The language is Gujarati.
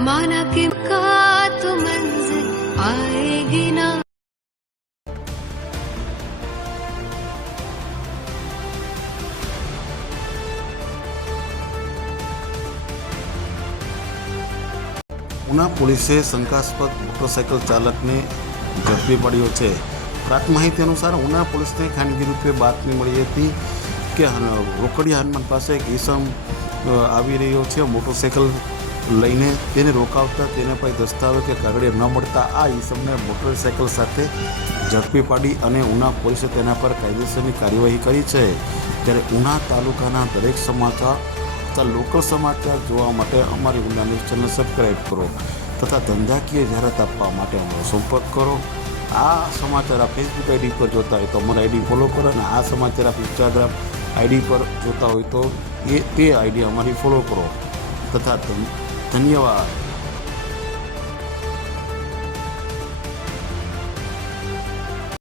माना कि का तो मंजिल आएगी ना। ઉના પોલીસે શંકાસ્પદ મોટરસાયકલ ચાલકને ઝડપી પડ્યો છે। પ્રાપ્ત માહિતી અનુસાર ઉના પોલીસને ખાનગી રૂપે બાતમી મળી હતી કે રોકડિયા હનુમાન પાસે એક ઈસમ આવી રહ્યો છે મોટરસાયકલ લઈને। તેને રોકાવતા તેને પાસે દસ્તાવેજ કે કાગળિયા ન મળતા આ ઈસમને મોટરસાયકલ સાથે ઝડપી પાડી અને ઉના પોલીસે તેના પર કાયદેસરની કાર્યવાહી કરી છે। ત્યારે ઉના તાલુકાના દરેક સમાચાર તથા લોકલ સમાચાર જોવા માટે અમારી ઉના ન્યૂઝ ચેનલ સબસ્ક્રાઈબ કરો તથા ધંધાકીય જાહેરાત આપવા માટે અમારો સંપર્ક કરો। આ સમાચાર આપ ફેસબુક આઈડી પર જોતા હોય તો અમારી આઈડી ફોલો કરો અને આ સમાચાર આપ ઇન્સ્ટાગ્રામ આઈડી પર જોતા હોય તો તે આઈડી અમારી ફોલો કરો તથા ધન્યવાદ।